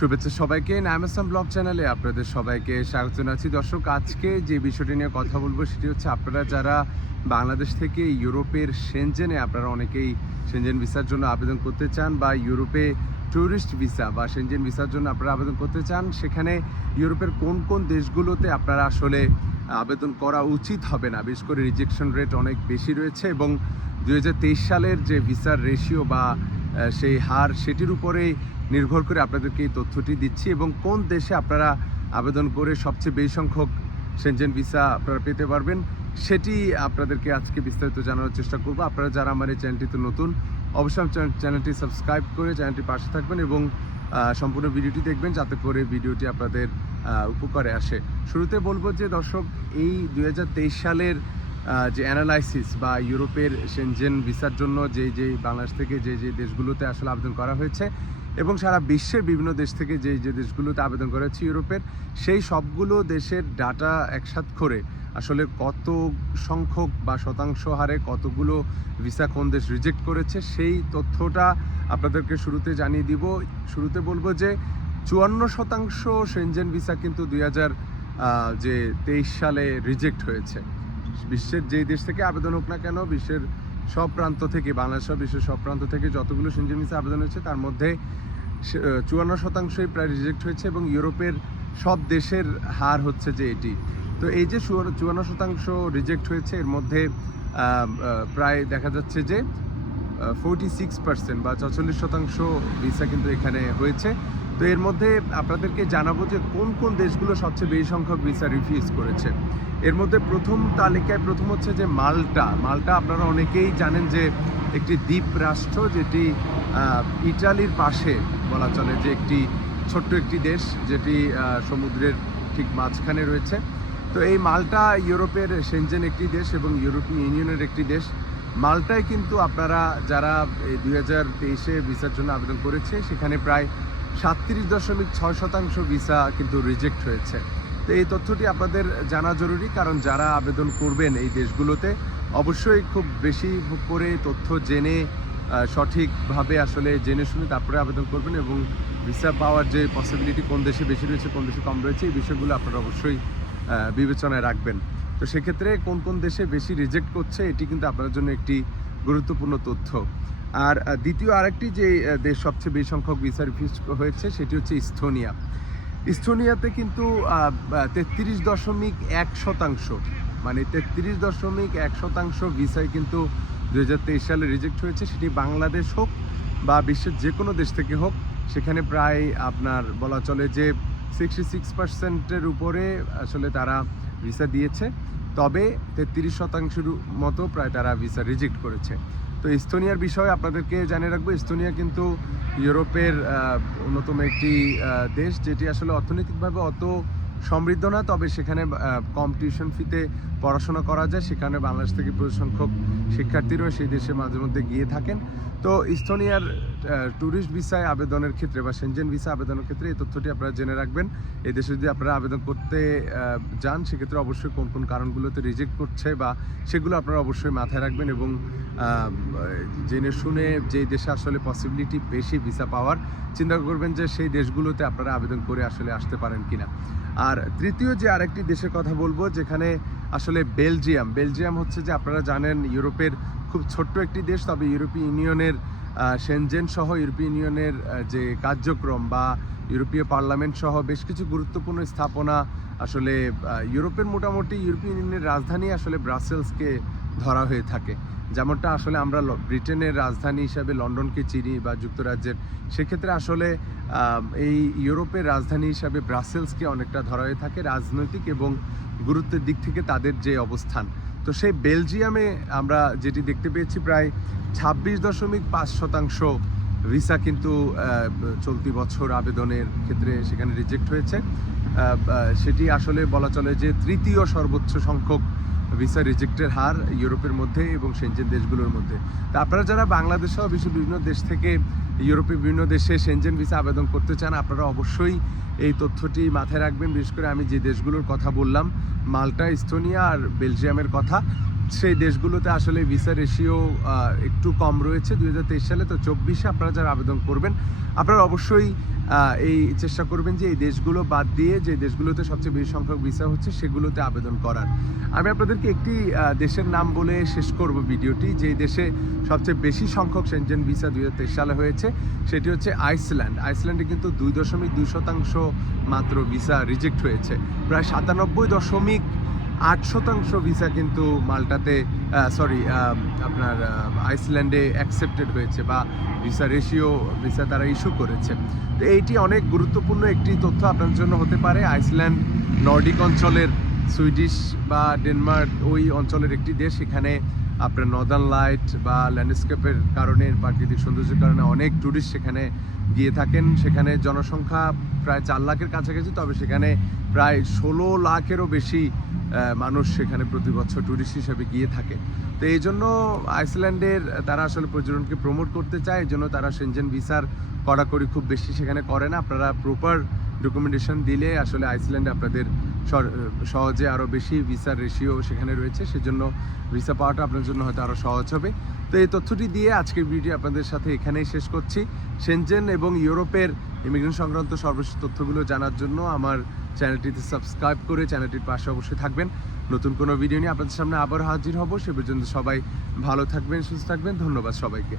শুভেচ্ছা সবাইকে। নাইম ব্লগ চ্যানেলে আপনাদের সবাইকে স্বাগত জানাচ্ছি। দর্শক, আজকে যে বিষয়টি নিয়ে কথা বলবো সেটি হচ্ছে, আপনারা যারা বাংলাদেশ থেকে ইউরোপের সেনজেনে আপনারা অনেকেই সেনজেন ভিসার জন্য আবেদন করতে চান, বা ইউরোপে ট্যুরিস্ট ভিসা বা সেনজেন ভিসার জন্য আপনারা আবেদন করতে চান, সেখানে ইউরোপের কোন কোন দেশগুলোতে আপনারা আসলে আবেদন করা উচিত হবে না, বিশেষ করে রিজেকশন রেট অনেক বেশি রয়েছে, এবং 2023 সালের যে ভিসার রেশিও বা সেই হার, সেটির উপরে নির্ভর করে আপনাদেরকে এই তথ্যটি দিচ্ছি, এবং কোন দেশে আপনারা আবেদন করে সবচেয়ে বেশি সংখ্যক সেনজেন ভিসা আপনারা পেতে পারবেন সেটি আপনাদেরকে আজকে বিস্তারিত জানানোর চেষ্টা করব। আপনারা যারা আমার এই চ্যানেলটিতে নতুন, অবশ্যই চ্যানেলটি সাবস্ক্রাইব করে চ্যানেলটির পাশে থাকবেন এবং সম্পূর্ণ ভিডিওটি দেখবেন, যাতে করে ভিডিওটি আপনাদের উপকারে আসে। শুরুতে বলবো যে দর্শক, এই 2023 সালের যে অ্যানালাইসিস বা ইউরোপের সেনজেন ভিসার জন্য যে বাংলাদেশ থেকে যে দেশগুলোতে আসলে আবেদন করা হয়েছে, এবং সারা বিশ্বের বিভিন্ন দেশ থেকে যে দেশগুলোতে আবেদন করা হয়েছে ইউরোপের, সেই সবগুলো দেশের ডাটা একসাথ করে আসলে কত সংখ্যক বা শতাংশ হারে কতগুলো ভিসা কোন দেশ রিজেক্ট করেছে সেই তথ্যটা আপনাদেরকে শুরুতে জানিয়ে দিব। শুরুতে বলবো যে 54% সেনজেন ভিসা কিন্তু 2023 সালে রিজেক্ট হয়েছে। বিশ্বের যেই দেশ থেকে আবেদন হোক না কেন, বিশ্বের সব প্রান্ত থেকে, বাংলাদেশ বিশ্বের সব প্রান্ত থেকে যতগুলো সেনজেন ভিসা আবেদন হয়েছে তার মধ্যে 54%ই প্রায় রিজেক্ট হয়েছে, এবং ইউরোপের সব দেশের হার হচ্ছে যে এটি। তো এই যে 54% রিজেক্ট হয়েছে, এর মধ্যে প্রায় দেখা যাচ্ছে যে 46% বা 46% ভিসা কিন্তু এখানে হয়েছে। তো এর মধ্যে আপনাদেরকে জানাবো যে কোন কোন দেশগুলো সবচেয়ে বেশি সংখ্যক ভিসা রিফিউজ করেছে। এর মধ্যে প্রথম তালিকায় প্রথম হচ্ছে যে মাল্টা। আপনারা অনেকেই জানেন যে একটি দ্বীপ রাষ্ট্র, যেটি ইটালির পাশে বলা চলে, যে একটি ছোট্ট একটি দেশ, যেটি সমুদ্রের ঠিক মাঝখানে রয়েছে। তো এই মাল্টা ইউরোপের সেনজেন একটি দেশ এবং ইউরোপীয় ইউনিয়নের একটি দেশ। মাল্টায় কিন্তু আপনারা যারা এই 2023-এ ভিসার জন্য আবেদন করেছে, সেখানে প্রায় 37.6% ভিসা কিন্তু রিজেক্ট হয়েছে। তো এই তথ্যটি আপনাদের জানা জরুরি, কারণ যারা আবেদন করবেন এই দেশগুলোতে অবশ্যই খুব বেশি করে তথ্য জেনে, সঠিকভাবে আসলে জেনে শুনে তারপরে আবেদন করবেন, এবং ভিসা পাওয়ার যে পসিবিলিটি কোন দেশে বেশি রয়েছে কোন দেশে কম রয়েছে, এই বিষয়গুলো আপনারা অবশ্যই বিবেচনায় রাখবেন। তো সেক্ষেত্রে কোন কোন দেশে বেশি রিজেক্ট করছে, এটি কিন্তু আপনার জন্য একটি গুরুত্বপূর্ণ তথ্য। আর দ্বিতীয় আরেকটি যে দেশ সবচেয়ে বেশি সংখ্যক ভিসা রিফিউজ হয়েছে, সেটি হচ্ছে ইস্তোনিয়াতে কিন্তু 33.1%, মানে 33.1% ভিসাই কিন্তু 2023 সালে রিজেক্ট হয়েছে। সেটি বাংলাদেশ হোক বা বিশ্বের যে কোনো দেশ থেকে হোক, সেখানে প্রায় আপনার বলা চলে যে 66%-এর উপরে আসলে তারা ভিসা দিয়েছে, তবে 33% মতো প্রায় তারা ভিসা রিজেক্ট করেছে। তো ইস্তোনিয়ার বিষয়ে আপনাদেরকে জানিয়ে রাখবো, ইস্তোনিয়া কিন্তু ইউরোপের অন্যতম একটি দেশ, যেটি আসলে অর্থনৈতিকভাবে অত সমৃদ্ধ না, তবে সেখানে কম টিউশন ফিতে পড়াশোনা করা যায়। সেখানে বাংলাদেশ থেকে প্রচুর সংখ্যক শিক্ষার্থীরাও সেই দেশে মাঝে মধ্যে গিয়ে থাকেন। তো ইস্তোনিয়ার ট্যুরিস্ট ভিসায় আবেদনের ক্ষেত্রে বা সেনজেন ভিসা আবেদনের ক্ষেত্রে এই তথ্যটি আপনারা জেনে রাখবেন। এই দেশে যদি আপনারা আবেদন করতে যান, সেক্ষেত্রে অবশ্যই কোন কোন কারণগুলোতে রিজেক্ট করছে বা সেগুলো আপনারা অবশ্যই মাথায় রাখবেন, এবং জেনে শুনে যেই দেশে আসলে পসিবিলিটি বেশি ভিসা পাওয়ার, চিন্তা করবেন যে সেই দেশগুলোতে আপনারা আবেদন করে আসলে আসতে পারেন কিনা। আর তৃতীয় যে আরেকটি দেশের কথা বলবো, যেখানে আসলে বেলজিয়াম হচ্ছে যে, আপনারা জানেন ইউরোপের খুব ছোট্ট একটি দেশ, তবে ইউরোপীয় ইউনিয়নের সেনজেন সহ ইউরোপীয় ইউনিয়নের যে কার্যক্রম বা ইউরোপীয় পার্লামেন্ট সহ বেশ কিছু গুরুত্বপূর্ণ স্থাপনা আসলে ইউরোপের, মোটামুটি ইউরোপীয় ইউনিয়নের রাজধানী আসলে ব্রাসেলসকে ধরা হয়ে থাকে। যেমনটা আসলে আমরা ব্রিটেনের রাজধানী হিসাবে লন্ডনকে চিনি বা যুক্তরাজ্যের, সেক্ষেত্রে আসলে এই ইউরোপের রাজধানী হিসাবে ব্রাসেলসকে অনেকটা ধরা হয়ে থাকে রাজনৈতিক এবং গুরুত্বের দিক থেকে তাদের যে অবস্থান। তো সেই বেলজিয়ামে আমরা যেটি দেখতে পেয়েছি, প্রায় 26.5% ভিসা কিন্তু চলতি বছর আবেদনের ক্ষেত্রে সেখানে রিজেক্ট হয়েছে। সেটি আসলে বলা চলে যে তৃতীয় সর্বোচ্চ সংখ্যক ভিসা রিজেক্টের হার ইউরোপের মধ্যে এবং সেনজেন দেশগুলোর মধ্যে। তা আপনারা যারা বাংলাদেশ সহ বিশ্বের বিভিন্ন দেশ থেকে ইউরোপের বিভিন্ন দেশে সেনজেন ভিসা আবেদন করতে চান, আপনারা অবশ্যই এই তথ্যটি মাথায় রাখবেন। বিশেষ করে আমি যে দেশগুলোর কথা বললাম, মাল্টা, ইস্তোনিয়া আর বেলজিয়ামের কথা, সেই দেশগুলোতে আসলে ভিসা রেশিও একটু কম রয়েছে 2023 সালে। তো 24-এ আপনারা যারা আবেদন করবেন আপনারা অবশ্যই এই চেষ্টা করবেন যে এই দেশগুলো বাদ দিয়ে যে দেশগুলোতে সবচেয়ে বেশি সংখ্যক ভিসা হচ্ছে সেগুলোতে আবেদন করার। আমি আপনাদেরকে একটি দেশের নাম বলে শেষ করব ভিডিওটি। যে দেশে সবচেয়ে বেশি সংখ্যক সেনজেন ভিসা 2023 সালে হয়েছে সেটি হচ্ছে আইসল্যান্ড। আইসল্যান্ডে কিন্তু 2.2% মাত্র ভিসা রিজেক্ট হয়েছে। প্রায় 97.8% ভিসা কিন্তু মাল্টাতে আপনার আইসল্যান্ডে অ্যাকসেপ্টেড হয়েছে বা ভিসা রেশিও ভিসা তারা ইস্যু করেছে। তো এইটি অনেক গুরুত্বপূর্ণ একটি তথ্য আপনার জন্য হতে পারে। আইসল্যান্ড নর্ডিক অঞ্চলের, সুইডিশ বা ডেনমার্ক ওই অঞ্চলের একটি দেশ। এখানে আপনার নর্দার্ন লাইট বা ল্যান্ডস্কেপের কারণে, প্রাকৃতিক সৌন্দর্যের কারণে অনেক ট্যুরিস্ট সেখানে গিয়ে থাকেন। সেখানে জনসংখ্যা প্রায় 4 লাখের কাছাকাছি, তবে সেখানে প্রায় 16 লাখেরও বেশি মানুষ সেখানে প্রতি বছর ট্যুরিস্ট হিসেবে গিয়ে থাকে। তো এই জন্য আইসল্যান্ডের তারা আসলে পর্যটনকে প্রমোট করতে চায়, এই জন্য তারা সেনজেন ভিসার কড়াকড়ি খুব বেশি সেখানে করে না। আপনারা প্রপার ডকুমেন্টেশন দিলে আসলে আইসল্যান্ডে আপনাদের সহজে আরও বেশি ভিসার রেশিও সেখানে রয়েছে, সেজন্য ভিসা পাওয়াটা আপনার জন্য হয়তো আরও সহজ হবে। তো এই তথ্যটি দিয়ে আজকের ভিডিও আপনাদের সাথে এখানেই শেষ করছি। সেনজেন এবং ইউরোপের ইমিগ্রেশন সংক্রান্ত সর্বশেষ তথ্যগুলো জানার জন্য আমার চ্যানেলটিতে সাবস্ক্রাইব করে চ্যানেলটির পাশে অবশ্যই থাকবেন। নতুন কোনো ভিডিও নিয়ে আপনাদের সামনে আবার হাজির হব। সে পর্যন্ত সবাই ভালো থাকবেন, সুস্থ থাকবেন। ধন্যবাদ সবাইকে।